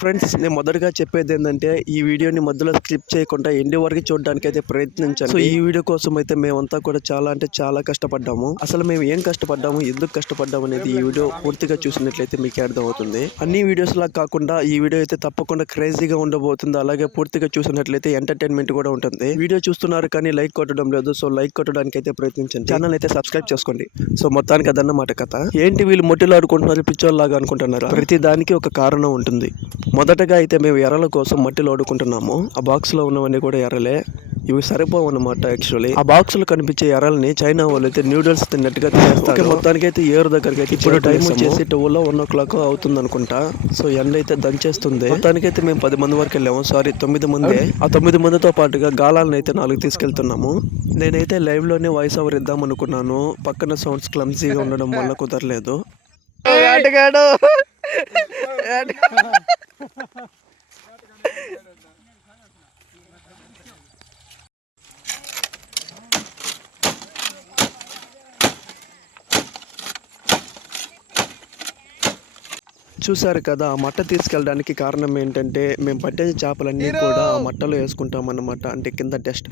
Friends, నేను మొదటగా చెప్పేది ఏంటంటే ఈ వీడియోని మధ్యలో స్కిప్ చేయకుండా ఎండ్ వరకు చూడడానికి అయితే ప్రయత్నించండి. సో ఈ వీడియో కోసం అయితే మేమంతా కూడా చాలా అంటే చాలా కష్టపడ్డాము. అసలు మేము ఏం కష్టపడ్డాము, ఎందుకు కష్టపడ్డాము అనేది ఈ వీడియో పూర్తిగా చూసినట్లయితే మీకు అర్థమవుతుంది. అన్ని వీడియోస్ లా కాకుండా ఈ వీడియో అయితే తప్పకుండా క్రేజీగా ఉండబోతుంది. అలాగే పూర్తిగా చూసినట్లయితే ఎంటర్టైన్మెంట్ కూడా ఉంటుంది. వీడియో చూస్తున్నారు కానీ లైక్ కొట్టడం లేదు. సో లైక్ కొట్టడానికి అయితే ప్రయత్నించండి. ఛానల్ అయితే సబ్స్క్రైబ్ చేసుకోండి. సో మొత్తానికి అదన్నమాట కథ. ఏంటి వీళ్ళు మొట్టిలో ఆడుకుంటున్నారు, పిచ్చోళ్ళలాగా అనుకుంటున్నారా? ప్రతి దానికి ఒక కారణం ఉంటుంది. మొదటగా అయితే మేము ఎర్రల కోసం మట్టిలో ఆడుకుంటున్నాము. ఆ బాక్స్ లో ఉన్నవన్నీ కూడా ఎర్రలే. ఇవి సరిపోవు అన్నమాట. యాక్చువల్లీ ఆ బాక్స్ లో కనిపించే ఎర్రల్ని చైనా వాళ్ళు అయితే నూడిల్స్ తిన్నట్టుగా తినేస్తారు. మొత్తానికి అయితే ఏరు దగ్గరికి అయితే ఇప్పుడు టైం వచ్చేసి 12:01 అవుతుంది అనుకుంటా. సో ఎండ అయితే దంచేస్తుంది. మొత్తానికి అయితే మేము 10 మంది వరకు వెళ్ళాము. సారీ 9 మంది. ఆ 9 మందితో పాటుగా గాలాలను అయితే 4 తీసుకెళ్తున్నాము. నేనైతే లైవ్ లోనే వాయిస్ ఓవర్ ఇద్దాం అనుకున్నాను. పక్కన సౌండ్స్ క్లమ్జీగా ఉండడం వల్ల కుదరలేదు. చూసారు కదా, ఆ మట్ట తీసుకెళ్ళడానికి కారణం ఏంటంటే మేము పట్టే చేపలన్నీ కూడా ఆ మట్టలో వేసుకుంటాం అన్నమాట. అంటే కింద డస్ట్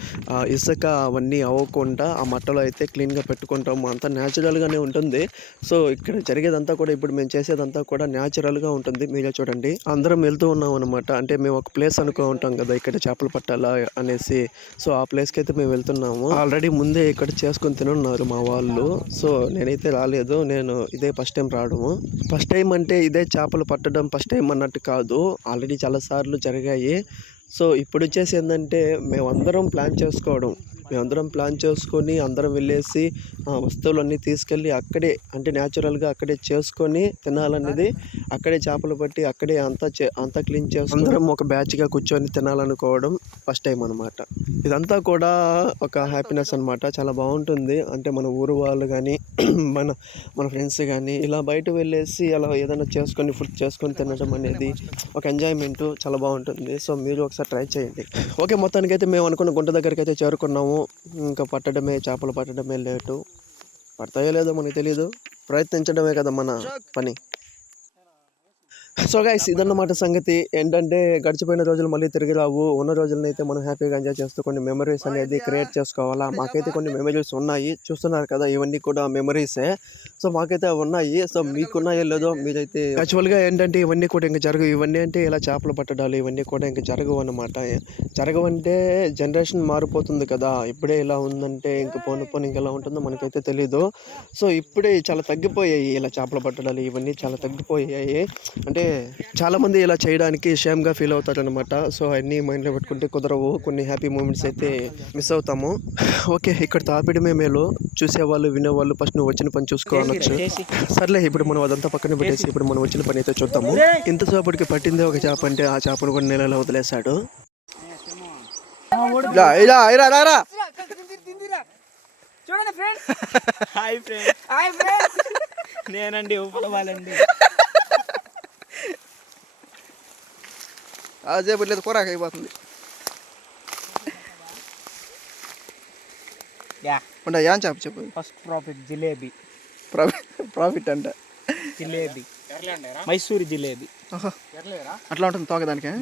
ఇసుక అవన్నీ అవ్వకుండా ఆ మట్టలో అయితే క్లీన్గా పెట్టుకుంటాము. అంతా న్యాచురల్గానే ఉంటుంది. సో ఇక్కడ జరిగేదంతా కూడా, ఇప్పుడు మేము చేసేదంతా కూడా న్యాచురల్గా ఉంటుంది. మీరే చూడండి, అందరం వెళ్తూ ఉన్నాం అనమాట. అంటే మేము ఒక ప్లేస్ అనుకో ఉంటాం కదా ఇక్కడ చేపలు పట్టాలా అనేసి. సో ఆ ప్లేస్కి అయితే మేము వెళ్తున్నాము. ఆల్రెడీ ముందే ఇక్కడ చేసుకొని తినున్నారు మా వాళ్ళు. సో నేనైతే రాలేదు. నేను ఇదే ఫస్ట్ టైం రావడము. ఫస్ట్ టైం అంటే ఇదే చేపలు పట్టడం ఫస్ట్ టైం అన్నట్టు కాదు, ఆల్రెడీ చాలా సార్లు జరిగాయి. సో ఇప్పుడు వచ్చేసి ఏంటంటే మేమందరం ప్లాన్ చేసుకొని అందరం వెళ్ళేసి వస్తువులన్నీ తీసుకెళ్ళి అక్కడే, అంటే న్యాచురల్గా అక్కడే చేసుకొని తినాలనేది. అక్కడే చేపలు పట్టి అక్కడే అంతా క్లీన్ చేసి అందరం ఒక బ్యాచ్గా కూర్చొని తినాలనుకోవడం ఫస్ట్ టైం అనమాట. ఇదంతా కూడా ఒక హ్యాపీనెస్ అనమాట. చాలా బాగుంటుంది. అంటే మన ఊరు వాళ్ళు కానీ మన ఫ్రెండ్స్ కానీ ఇలా బయట వెళ్ళేసి అలా ఏదైనా చేసుకొని ఫుడ్ చేసుకొని తినడం అనేది ఒక ఎంజాయ్మెంట్, చాలా బాగుంటుంది. సో మీరు ఒకసారి ట్రై చేయండి. ఓకే, మొత్తానికి అయితే మేము అనుకున్న గుంట దగ్గరికి అయితే చేరుకున్నాము. ఇంకా చేపలు పట్టడమే లేటు. పడతాయో లేదో మనకు తెలియదు, ప్రయత్నించడమే కదా మన పని. సో గైస్, ఇదన్నమాట సంగతి. ఏంటంటే గడిచిపోయిన రోజులు మళ్ళీ తిరిగి రావు. ఉన్న రోజులను అయితే మనం హ్యాపీగా ఎంజాయ్ చేస్తూ కొన్ని మెమరీస్ అనేది క్రియేట్ చేసుకోవాలా. మాకైతే కొన్ని మెమరీస్ ఉన్నాయి, చూస్తున్నారు కదా, ఇవన్నీ కూడా మెమరీసే. సో మాకైతే ఉన్నాయి. సో మీకున్నాయో లేదో మీరైతే. యాక్చువల్గా ఏంటంటే ఇవన్నీ కూడా ఇంకా జరగవు. ఇవన్నీ అంటే ఇలా చేపలు పట్టడాలు ఇవన్నీ కూడా ఇంకా జరగవు అన్నమాట. జరగవంటే జనరేషన్ మారిపోతుంది కదా. ఇప్పుడే ఇలా ఉందంటే ఇంకా పోను ఇంకెలా ఉంటుందో మనకైతే తెలీదు. సో ఇప్పుడే చాలా తగ్గిపోయాయి ఇలా చేపలు పట్టడాలు ఇవన్నీ, చాలా తగ్గిపోయాయి. అంటే చాలా మంది ఇలా చేయడానికి షేమ్గా ఫీల్ అవుతారు అనమాట. సో అన్నీ మైండ్లో పెట్టుకుంటే కుదరవు. కొన్ని హ్యాపీ మూమెంట్స్ అయితే మిస్ అవుతాము. ఓకే, ఇక్కడ ఆపడమే మేలు. చూసేవాళ్ళు వినేవాళ్ళు ఫస్ట్ నువ్వు వచ్చిన పని చూసుకోవచ్చు. సర్లే, ఇప్పుడు మనం అదంతా పక్కన పెట్టేసి ఇప్పుడు మనం వచ్చిన పని అయితే చూద్దాము. ఇంతసేపటికి పట్టిందే ఒక చేప అంటే ఆ చేపను కూడా నెలలో వదిలేశాడు. నేనండి ఉపలవాలండి. చేపట్లేదు, కూరాక అయిపోతుంది. ఏం చేప చెప్పు. First profit jalebi. ప్రాఫిట్ అంట జిలేబీ, మైసూరి జిలేబీ. అట్లా ఉంటుంది తోకదానికి.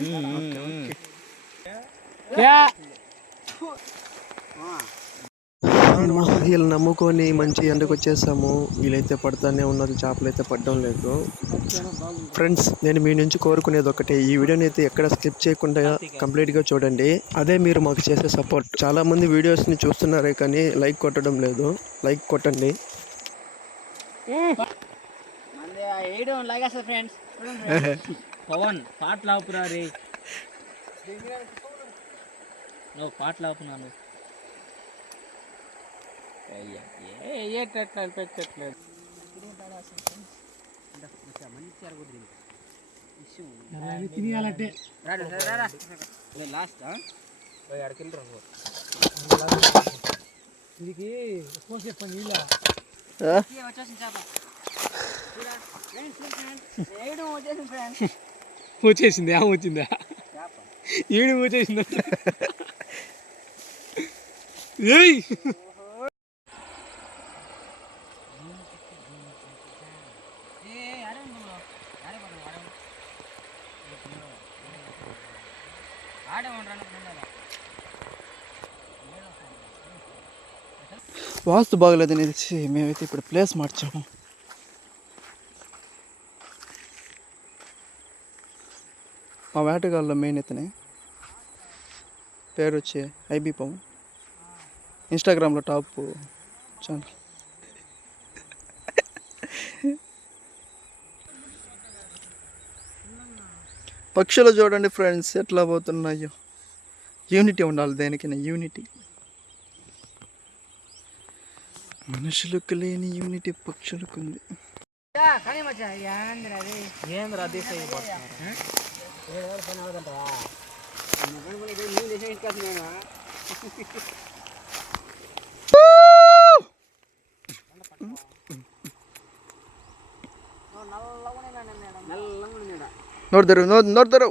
వీళ్ళు నమ్ముకొని మంచి ఎండకు వచ్చేసాము. వీళ్ళైతే పడుతూనే ఉన్నారు, చేపలు అయితే పడడం లేదు. ఫ్రెండ్స్, నేను మీ నుంచి కోరుకునేది ఒకటే, ఈ వీడియోని అయితే ఎక్కడ స్కిప్ చేయకుండా కంప్లీట్గా చూడండి. అదే మీరు మాకు చేసే సపోర్ట్. చాలా మంది వీడియోస్ని చూస్తున్నారే కానీ లైక్ కొట్టడం లేదు. లైక్ కొట్టండి. పవన్ పాటలాపురారి, పాటలాపున్నాను. పెట్టట్లేదు. తినాలంటే లాస్ట్ ఇది చెప్పండి. వచ్చేసింది, వచ్చిందా ఏడు వచ్చేసింది. వాస్తు బాగలేదని తెలిసి మేమైతే ఇప్పుడు ప్లేస్ మార్చాము. మా వేటగాళ్ళలో మెయిన్ ఇతనే, పేరు వచ్చి ఐబీ పవన్, ఇన్స్టాగ్రామ్లో టాప్ ఛానల్. పక్షులు చూడండి ఫ్రెండ్స్ ఎట్లా పోతున్నాయో. యూనిటీ ఉండాలి దేనికైనా, యూనిటీ. మనుషులకు లేని యూనిటీ పక్షులకు ఉంది. ನೋಡ್ದರು ನೋಡ್ದರು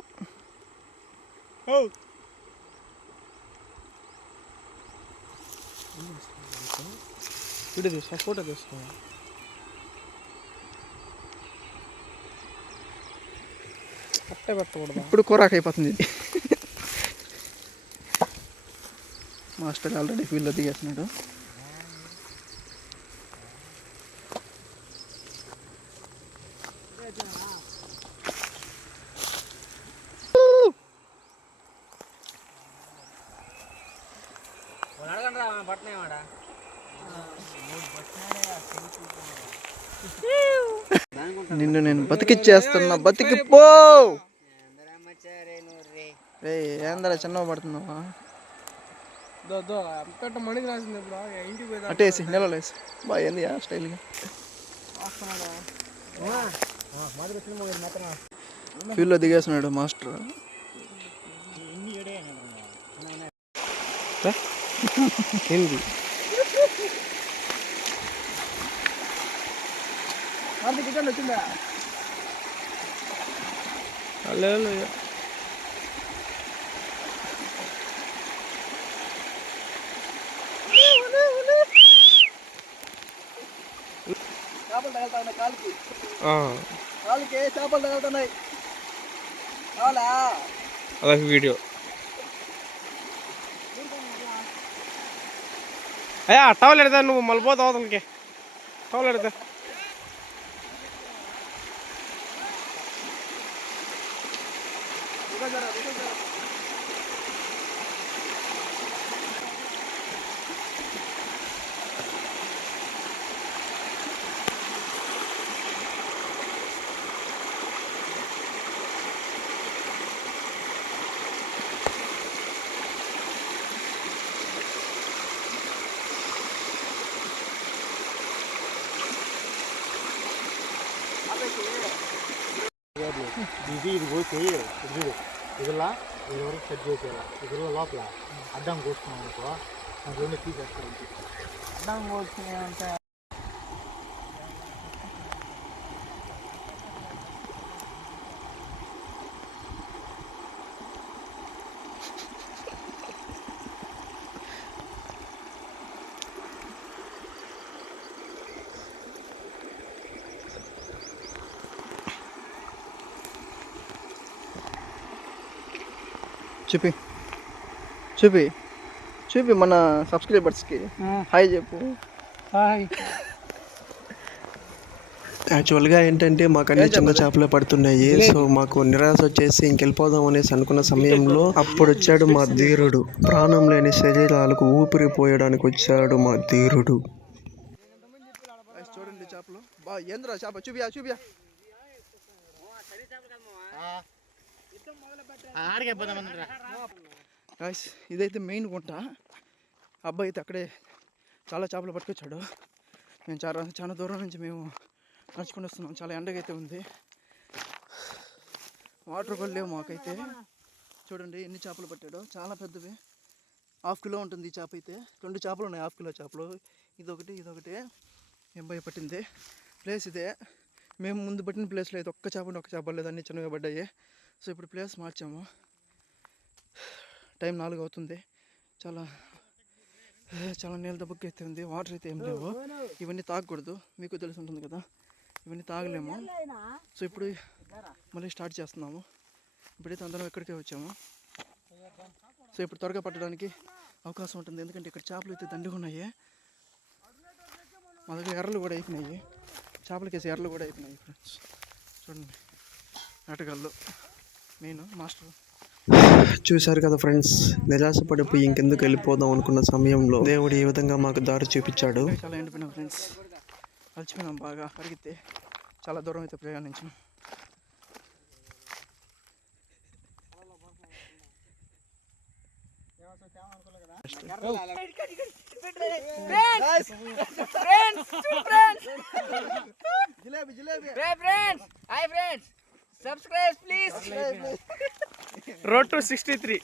ఫోటో తీసుకో. అట్టే పెట్టకూడదు, ఇప్పుడు కూరాకు అయిపోతుంది. మాస్టర్ ఆల్రెడీ ఫీల్డ్లో దిగేస్తున్నాడు. నిన్ను నేను బతికిచ్చేస్తున్నా, బతికిపో. రే ఏందరా చిన్నగా పడుతున్నావా? మణికి రాసింది ఇప్పుడు ఇంటికి పోయి అట్టేసి నెలలేసి బాగా ఏంది స్టైల్గా. ఫీల్డ్లో దిగేస్తున్నాడు మాస్టర్. ఏంది వచ్చిందా? చేపలు తగులుతున్నాయి కాలుకి, కాలుకి చేపలు తగులుతున్నాయి. కావాలా? అదొక వీడియో. అయ్యా టవల్ ఎడతా, నువ్వు మళ్ళీ పోతావు అవతలకి. టవల్ ఎడతా. ఇది పోతే చూడు, ఇదిలా ఇది వరకు సెట్ చేసేయాలి. ఇదిలో లోపల అడ్డం కోసుకున్నాం అనుకో, దాంట్లో తీసేస్తారు. అడ్డం కోసుకునేంటే చూపి చూపి చూపి మన సబ్స్క్రైబర్స్కి హాయ్ చెప్పు. యాక్చువల్గా ఏంటంటే మాకు అన్ని చిన్న చేపలే పడుతున్నాయి. సో మాకు నిరాశ వచ్చేసి ఇంకెళ్ళిపోదాం అనేసి అనుకున్న సమయంలో అప్పుడు వచ్చాడు మా ధీరుడు. ప్రాణం లేని శరీరాలకు ఊపిరి పోయడానికి వచ్చాడు మా ధీరుడు. చూడండి చేపలు బా. ఏంద్రా చేప? చూపియా చూపియా. ఇదైతే మెయిన్ గుంట. అబ్బాయి అయితే అక్కడే చాలా చేపలు పట్టుకొచ్చాడు. మేము చాలా దూరం నుంచి మేము నడుచుకుని వస్తున్నాం. చాలా ఎండగా అయితే ఉంది. వాటర్ కూడా లేవు మాకైతే. చూడండి ఎన్ని చేపలు పట్టాడో, చాలా పెద్దవి. 1/2 కిలో ఉంటుంది ఈ చేప అయితే. 2 చేపలు ఉన్నాయి 1/2 కిలో చేపలు. ఇదొకటి ఎంబై పట్టింది. ప్లేస్ ఇదే. మేము ముందు పట్టిన ప్లేస్లో అయితే ఒక్క చేప లేదు, అన్ని చిన్నగా పడ్డాయి. సో ఇప్పుడు ప్లేస్ మార్చాము. టైం 4 అవుతుంది. చాలా నీళ్ళ దెబ్బకి అయితే ఉంది. వాటర్ అయితే ఏం లేవు. ఇవన్నీ తాగకూడదు, మీకు తెలిసి ఉంటుంది కదా. ఇవన్నీ తాగలేము. సో ఇప్పుడు మళ్ళీ స్టార్ట్ చేస్తున్నాము. ఇప్పుడైతే అందరం ఇక్కడికే వచ్చాము. సో ఇప్పుడు త్వరగా పట్టడానికి అవకాశం ఉంటుంది, ఎందుకంటే ఇక్కడ చేపలు అయితే దండిగా ఉన్నాయి. మా దగ్గర ఎర్రలు కూడా అయిపోయినాయి, చేపలకేసి ఎర్రలు కూడా అయిపోయినాయి ఫ్రెండ్స్. చూడండి వేటగాళ్ళు మెయిన్ మాస్టర్. చూశారు కదా ఫ్రెండ్స్, నిరాశపడిపోయి ఇంకెందుకు వెళ్ళిపోదాం అనుకున్న సమయంలో దేవుడు ఈ విధంగా మాకు దారి చూపించాడు. చాలా ఎండిపోయినాం ఫ్రెండ్స్, అలసిపోయినాం బాగా పరిగెత్తే, చాలా దూరం అయితే ప్రయాణించాం. Road to 63.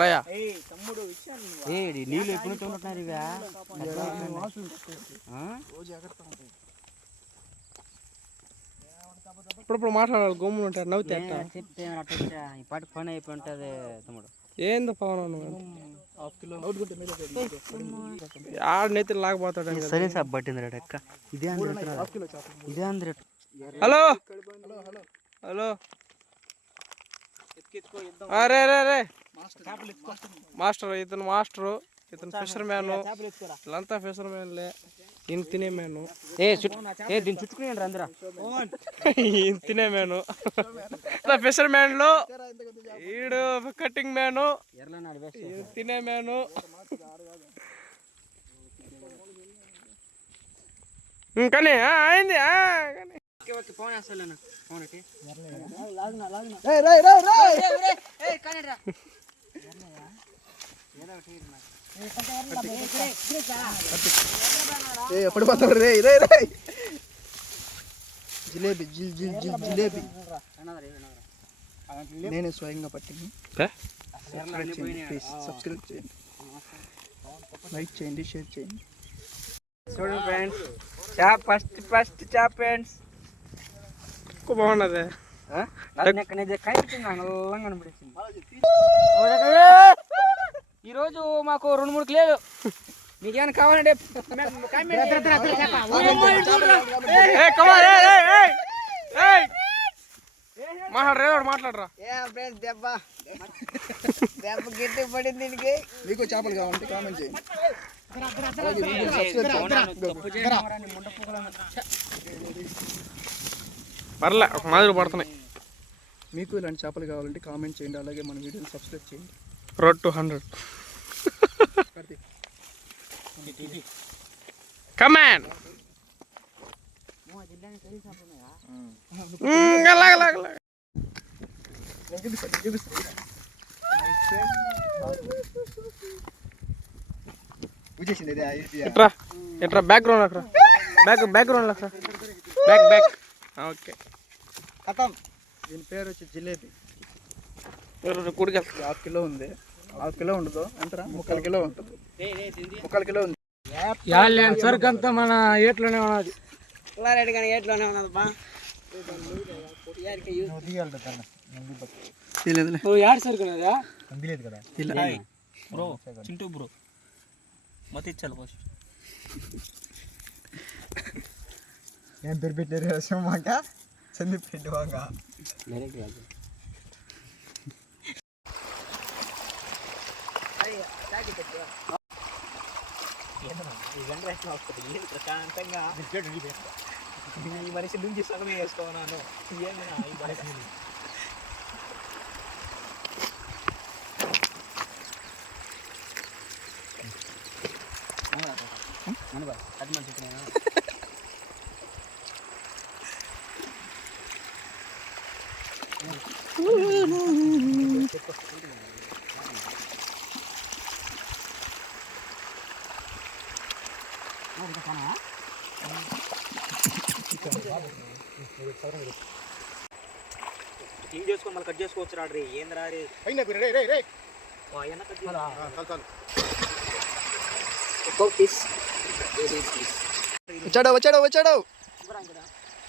రాయా నీళ్ళు ఎప్పుడు ఉంటున్నారు ఇక ఇప్పుడు మాట్లాడాలి, గమ్మున ఉంటారు, నవ్వుతే చెప్తే ఈ పాటికి పని అయిపోయి ఉంటుంది తమ్ముడు. ఏందో పవన్ ఆడ నెత్తి లాగపోతాడు. సరే సార్ పట్టింది రేట్ ఎక్క ఇదే ఇదే అందరు. హలో హలో అరే రే రే మాస్టర్, ఇతను మాస్టరు, ఇతను ఫిషర్ మ్యాను, వీళ్ళంతా ఫిషర్ మ్యాన్లే. ఈయన తినే మ్యాను, దీన్ని చుట్టుకుని అందరూ ఈయన తినే మ్యాను, ఫిషర్ మ్యాన్లో ఈడు కటింగ్ మ్యాను, ఈయన తినే మ్యాను. కానీ అయింది ఫోన్ వేస్తాను ఫోన్ పడిపోతాడు రే రే రే. జిలేబీ జిల్ జిల్ జిల్ జిలేబీ నేనే స్వయంగా పట్టింది. ప్లీజ్ సబ్స్క్రైబ్ చేయండి, లైక్ చేయండి, షేర్ చేయండి. చూడండి ఫ్రెండ్స్, ఫస్ట్ చాప్ ఫ్రెండ్స్ బాగున్నది. ఈరోజు మాకు 2-3 కిలోలు మీకేమైనా కావాలంటే మాట్లాడరా. దెబ్బ గట్టి పడింది దీనికి. మీకు చేపలు కావాలంటే కామెంట్ చేయండి, అలాగే వీడియో పర్లే ఒక మాదిరి పడుతున్నాయి. మీకు ఇలాంటి చేపలు కావాలంటే కామెంట్ చేయండి, అలాగే మన వీడియోని సబ్స్క్రైబ్ చేయండి. Road to 100. కమాన్ ఎట్రా ఎట్రా బ్యాక్గ్రౌండ్ అక్కడ బ్యాక్గ్రౌండ్ అక్కడ బ్యాక్ ఓకే. కథం. దీని పేరు వచ్చి జిలేబీ. కుడికి 1/2 కిలో ఉంది, 1/2 కిలో ఉండదు ఎంతరా, 3/4 కిలో ఉంటుంది, 3/4 కిలో ఉంది. సరుకు అంతా మన ఏట్లోనే ఉన్నది, పుల్లారెడ్డి కానీ ఏట్లోనే ఉన్నది బా. యాడ్ సరుకు ఉన్నదా బ్రో, చింటూ బ్రో మొత్తం ఇచ్చాలి ఫస్ట్. ఏం పేరు పెట్టారు మాక చంది పెట్టువాగా ప్రశాంతంగా ఈ మనిషి నుంచి సగమే వేసుకోన్నాను. చేసుకొని మళ్ళీ కట్ చేసుకోవచ్చు రాడ్రి. ఏంది రారి వచ్చాడు వచ్చాడు వచ్చాడు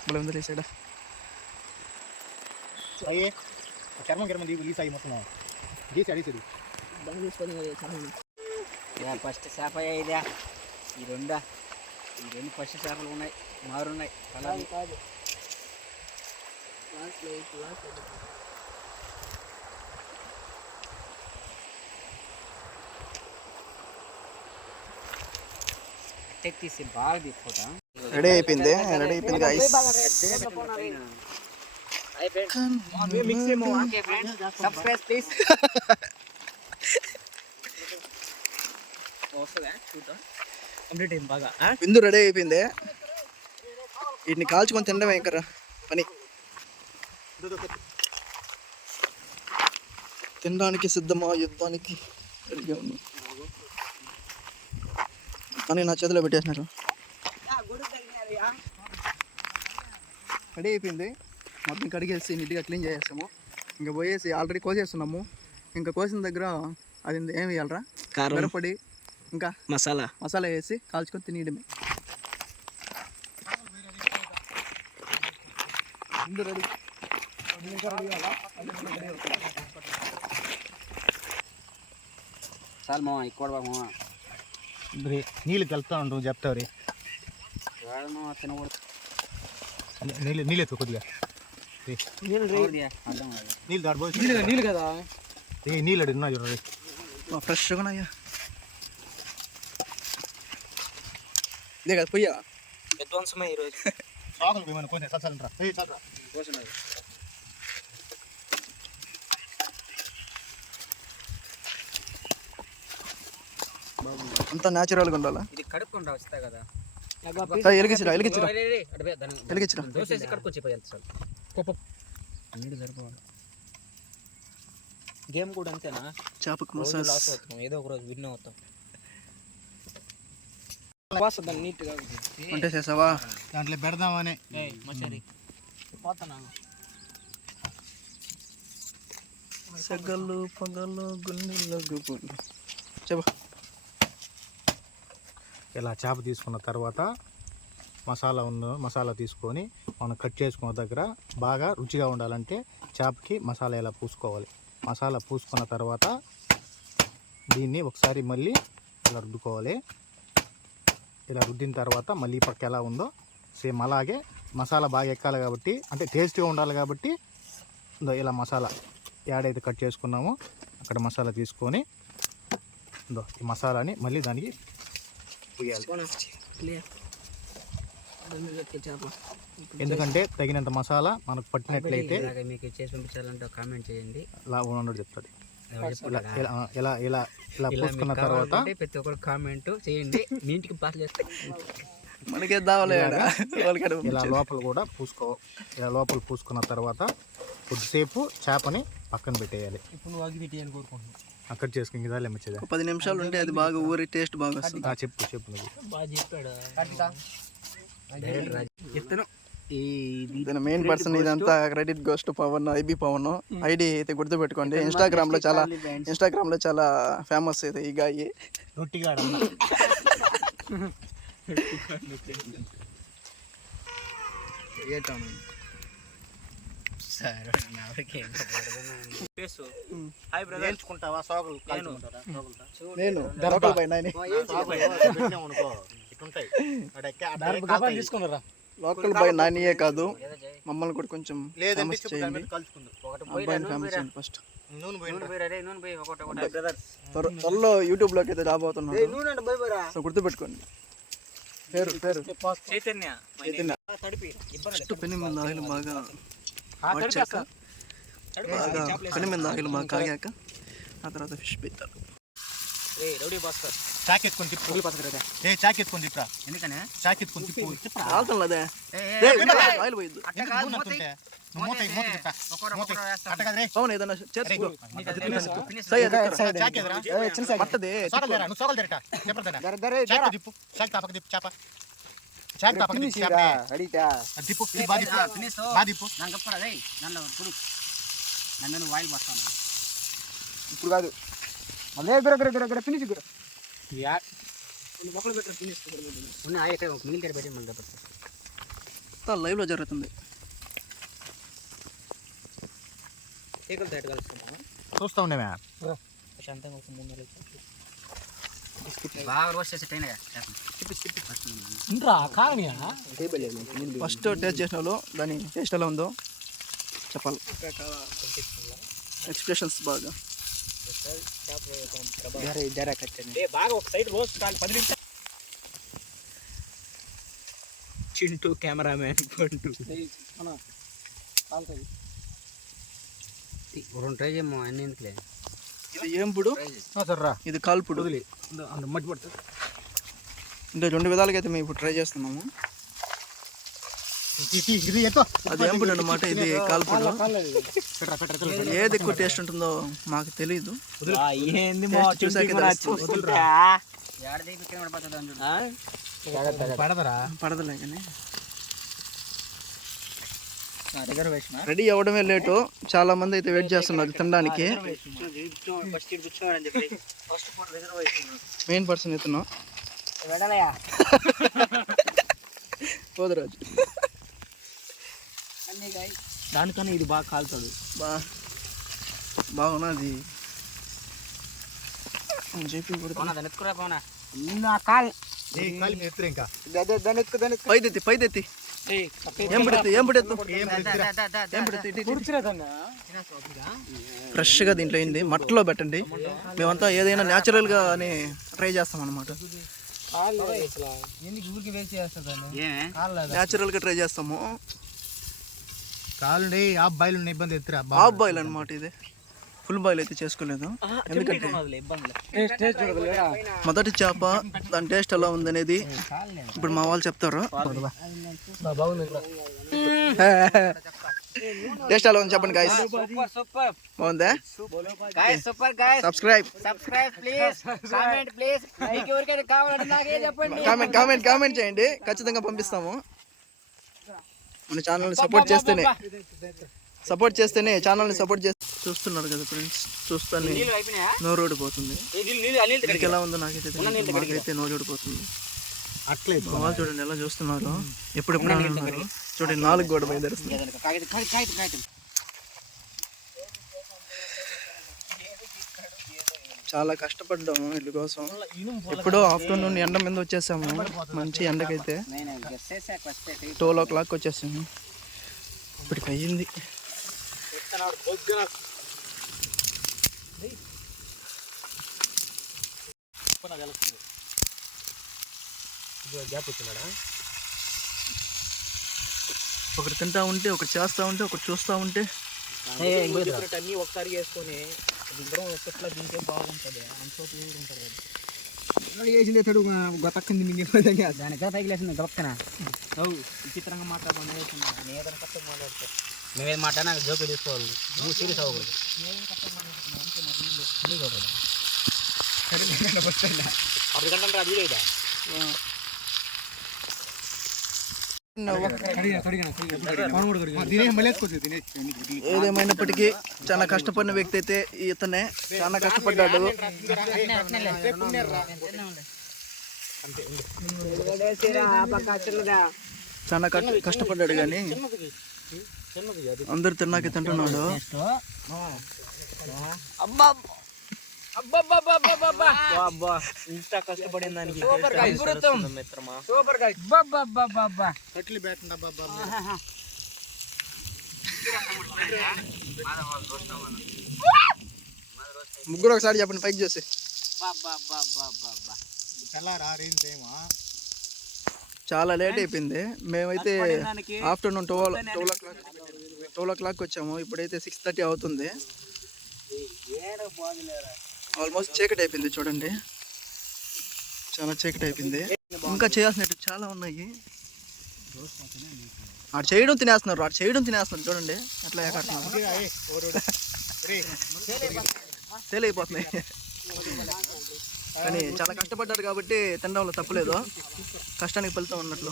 బలం వేసాడా. చర్మం గిర్మం లీస్ అయ్యి మొత్తం గీసి అడిగేది ఫస్ట్ చేప ఇదే ఈ రెండా రెండు పచ్చి చేపలు ఉన్నాయి, మారున్నాయి కలర్. కాదు తీసి బాగా తీసుకుంటా. రెడీ అయిపోయింది guys. Subscribe please. Bindu ready అయిపోయింది. వీటిని కాల్చుకొని తినడమే ఇంకా పని. తినడానికి సిద్ధమా, యుద్ధానికి రెడీగా ఉంది. కానీ నా చేతిలో పెట్టేసినారు. రెడీ అయిపోయింది. మొత్తం కడిగేసి నీట్గా క్లీన్ చేసేస్తాము. ఇంకా పోయేసి ఆల్రెడీ కోసేస్తున్నాము. ఇంకా కోసిన దగ్గర అది ఏమి వేయాలరా, మిరపొడి ఇంకా మసాలా వేసి కాల్చుకొని తినేయడమే. రెడీ చాలు మామ, ఇక్కడ మామ నీళ్ళు కలుపుతా ఉంటాం చెప్తావు. తినకూడదు. నీళ్ళు ఎత్తు కొద్దిగా. నీళ్ళు దాడిపోయి నీళ్ళు కదా, నీళ్ళు అడిగినా చూడండి ఫ్రెష్గా ఉన్నాయా. ఇదే కదా పొయ్యా. విధ్వంసమే ఈరోజు. సాగులు పోయి కొంచెం చల్సలంటారా. అంతా న్యాచురల్గా ఉండాలా. ఇది కడుక్కుండా వస్తాయి కదా. ఎలిగించరా దోసేసి కడుక్కొచ్చిపోయాలి సార్. నీళ్ళు సరిపోవాలి. గేమ్ కూడా అంతేనా? చేపకు రోజు మసాజ్ లాస్ అవుతాం, ఏదో ఒక రోజు విన్ అవుతాం. నీట్గా అంటే చేసావా. దాంట్లో పెడదామని మచ్చరి పోతున్నాను. సగలు పగలు గుండెల్లో గుబులు. చెప్పు. ఇలా చేప తీసుకున్న తర్వాత మసాలా తీసుకొని మనం కట్ చేసుకున్న దగ్గర బాగా రుచిగా ఉండాలంటే చేపకి మసాలా ఇలా పూసుకోవాలి. మసాలా పూసుకున్న తర్వాత దీన్ని ఒకసారి మళ్ళీ ఇలా రుద్దుకోవాలి. ఇలా రుద్దిన తర్వాత మళ్ళీ పక్క ఎలా ఉందో సేమ్ అలాగే మసాలా బాగా ఎక్కాలి కాబట్టి, అంటే టేస్ట్గా ఉండాలి కాబట్టి ఇలా మసాలా యాడైతే కట్ చేసుకున్నామో అక్కడ మసాలా తీసుకొని ఈ మసాలాని మళ్ళీ దానికి ఎందుకంటే తగినంత మసాలా మనకు పట్టినట్లయితే మీకు చేసి పంపించాలంటే కామెంట్ చేయండి. ఇలా ఉండడు చెప్తాడు. ఇలా ఇలా ఇలా పూసుకున్న తర్వాత ప్రతి ఒక్కరు కామెంట్ చేయండి. మీ ఇంటికి పార్సల్ చేస్తే మనకే దావలే. ఇలా లోపల కూడా ఇలా లోపల పూసుకున్న తర్వాత కొద్దిసేపు చేపని పక్కన పెట్టేయాలి. ఇప్పుడు నువ్వు అగ్గి పెట్టేయని కోరుకుంటున్నాను. అక్కడ చేసుకుని కదా లేమచ్చేదా 10 నిమిషాలు ఉంటే అది బాగా ఊరి టేస్ట్ బాగా వస్తుంది. చెప్పు నువ్వు. బాగా చెప్పాడు. చెప్తాను. దీని మెయిన్ పర్సన్ ఇదంతా credit goes to Pawan, ID Pawan. ID అయితే గుర్తుపెట్టుకోండి. ఇన్స్టాగ్రామ్ లో చాలా ఫేమస్ అయితే ఈ గాయి. రొట్టిగా నేను లోకల్ బాయ్ నానియే కాదు, మమ్మల్ని కూడా కొంచెం ఫేమస్ చేయండి. అబ్బాయిని ఫేమస్ చేయండి ఫస్ట్. త్వరలో యూట్యూబ్ లోకి అయితే రాబోతున్నాడు. సో గుర్తుపెట్టుకోండి. పేరు చైతన్య. ఫస్ట్ పెని మీద ఆయిల్ బాగా వచ్చాక, బాగా పెని మీద ఆయిల్ బాగా కాగాక ఆ తర్వాత ఫిష్ పెట్టాలి. చాకెత్తుకొని తిప్పు. చాకెత్తుకొని తిప్పురా. ఎందుకనే చాకెత్తుకొని తిప్పు. ఆల్తం అదే ఆయిల్ పోయిద్దు. అవును ఏదన్నా పట్టదే ఇప్పుడు కాదు ఫినిష్ లైవ్ లో జరుగుతుంది. చూస్తా ఉండే ప్రశాంతంగా ఒక 3 నెలలు ఫస్ట్ టేస్ట్ చేసిన వాళ్ళు దాని టేస్ట్ ఎలా ఉందో చెప్పాలి. ఎక్స్ప్రెషన్స్ బాగా చింటూ కెమెరామ్యాన్ పంటూ ట్రై చేయమో అన్ని ఎందుకులే. ఇది ఏం పొడు? ఇది కాల్పుడు. మట్టి పడుతుంది. అంటే 2 విధాలుగా అయితే మేము ఇప్పుడు ట్రై చేస్తున్నాము. అది ఏం పొడి అన్నమాట, ఇది కాల్పుడు. ఏది ఎక్కువ టేస్ట్ ఉంటుందో మాకు తెలియదు, చూసాకే తెలుస్తుంది. పడదలే కానీ రెడీ అవ్వడమే లేటు. చాలా మంది అయితే వెయిట్ చేస్తున్నారు తినడానికి. మెయిన్ పర్సన్ ఇతను పోదరాజు. దానికన్నా ఇది బాగా కాలుతుంది. బాగున్నది చెప్పి పైదెత్తి ఫ్రెష్గా దీంట్లో అయింది. మట్టలో పెట్టండి. మేమంతా ఏదైనా న్యాచురల్గా అని ట్రై చేస్తాం అన్నమాట. న్యాచురల్గా ట్రై చేస్తాము. కాలండి హాఫ్ బాయిల్ ఉన్న ఇబ్బంది ఎత్తురా. హాఫ్ బాయిల్ అన్నమాట ఇది. ఫుల్ బాయిల్ అయితే చేసుకోలేదు. ఎందుకంటే మొదటి చేప దాని టేస్ట్ ఎలా ఉందనేది ఇప్పుడు మా వాళ్ళు చెప్తారు. టేస్ట్ ఎలా ఉంది చెప్పండి గాయ్స్. బాగుందా? సబ్స్క్రైబ్ కామెంట్ చేయండి, ఖచ్చితంగా పంపిస్తాము. మన ఛానల్ని సపోర్ట్ చేస్తేనే ఛానల్ని సపోర్ట్ చేస్తే. చూస్తున్నారు కదా ఫ్రెండ్స్, చూస్తానే నోరు ఊడిపోతుంది. మీకు ఎలా ఉందో నాకైతే తెలియదు, మాకైతే నోరు ఊడిపోతుంది. అట్లే వాళ్ళు చూడండి ఎలా చూస్తున్నారు, ఎప్పుడెప్పుడు అంటున్నారు చూడండి. 4 కూడా బయలుదేరుస్తుంది. చాలా కష్టపడ్డాము ఇల్లు కోసం. ఎప్పుడో ఆఫ్టర్నూన్ ఎండ మీద వచ్చేసాము. మంచి ఎండకైతే 12 o'clock వచ్చేసాము. ఇప్పటికి అయ్యింది. ఒకటి తింటా ఉంటే, ఒకటి చేస్తూ ఉంటే, ఒకటి చూస్తూ ఉంటే అన్ని ఒకసారి చేసుకొని దీంట్లో బాగుంటుంది. చేసింది ఎత్తడు గొత్తక్కింది దానికా తగిలేసింది గొప్పనా విచిత్రంగా మాట్లాడుతున్నా మేమేది మాట నాకు జోకి తీసుకోవాలి. నువ్వు సీరియస్ అవ్వకూడదు. అప్పటికంటే అది లేదా ఏదేమైనప్పటికీ చాలా కష్టపడిన వ్యక్తి అయితే ఇతనే. చాలా కష్టపడ్డాడు. చాలా కష్టపడ్డాడు కానీ అందరు తిన్నాకే తింటున్నాడు. ఇంత కష్టపడిన దానికి ముగ్గురు ఒకసారి చెప్పండి పైకి చూసి. చాలా లేట్ అయిపోయింది. మేమైతే ఆఫ్టర్నూన్ 12 o'clock వచ్చాము. ఇప్పుడైతే 6:30 అవుతుంది. ఆల్మోస్ట్ చీకటి అయిపోయింది. చూడండి చాలా చీకటి అయిపోయింది. ఇంకా చేయాల్సినట్టు చాలా ఉన్నాయి. ఆడు చేయడం తినేస్తున్నారు. చూడండి ఎట్లా ఎక్కడున్నారు. సేల్ అయిపోతున్నాయి. కానీ చాలా కష్టపడ్డారు కాబట్టి తినడంలో తప్పలేదు. కష్టానికి ఫలితం ఉన్నట్లు.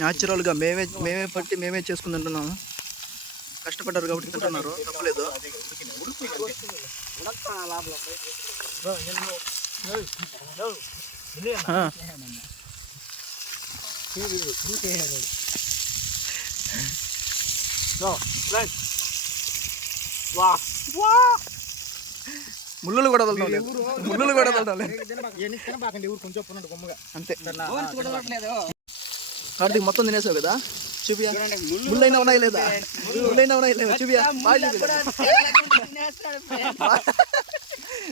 న్యాచురల్గా మేమే పట్టి మేమే చేసుకుని తింటున్నాము. కష్టపడ్డారు కాబట్టి తింటున్నారు, తప్పలేదు. ముళ్ళులు కూడా వదలలేదు, ముళ్ళులు కూడా వదలలేదు. ఇవన్నీ తినబాకండి, ఊరు కొంచెం పున్నాడు గమ్ముగా. అంతే. కార్తీక్ మొత్తం తినేసావు కదా, చూపియా. ముళ్ళైనా ఉన్నాయి లేదా, ముళ్ళైనా ఉన్నాయి లేదా చూపియా.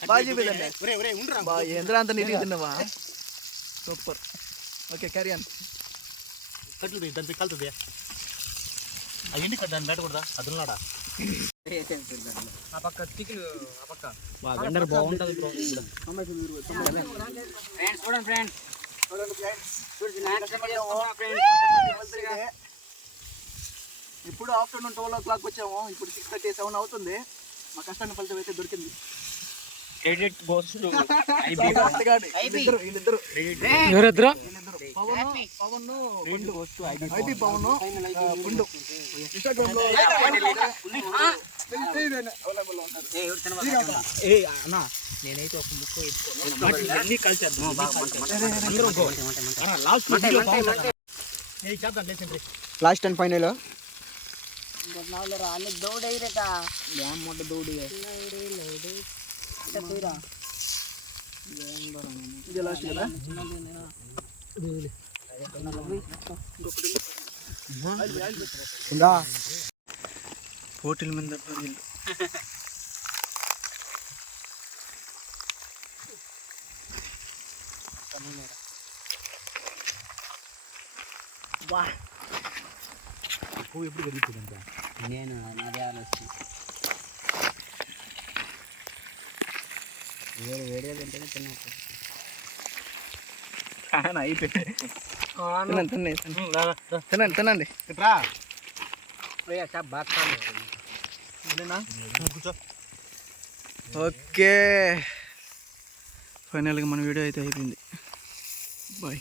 బాగా చూపిదండి. ఏంద్రా అంత నీట్గా తిన్నావా, సూపర్. Okay carry on. కట్లు దాని కలుతుంది అవన్నీ దాన్ని పెట్టకూడదా, అదున్నాడా ఆ పక్క చికెన్ ఆ పక్క వెండర్ బాగుంటుంది బ్రో. ఫ్రెండ్స్ ఇప్పుడు ఆఫ్టర్నూన్ 12 o'clock వచ్చాము, ఇప్పుడు 6:30, 7 అవుతుంది. మా కష్టాన్ని ఫలితం అయితే దొరికింది. క్రెడిట్ గోస్ టు వీళ్ళిద్దరు ఎవరిద్దరు? పవన్ ఐబీ పవన్ పుండు ఇన్స్టాగ్రామ్ లో అన్నా నేనైతే ఒక ముక్క అన్ని కలిసేద్దాం. లాస్ట్ అండ్ ఫైనల్ ఇది లాస్ట్ కదా. హోటల్ మీద ఎప్పుడు పెరుగుతుంది. నేను నాది ఆలోచన వేడిగా తింటేనే తిన్నట్టు. తినండి తినండి. ఓకే ఫైనల్గా మన వీడియో అయితే అయిపోయింది. బాయ్.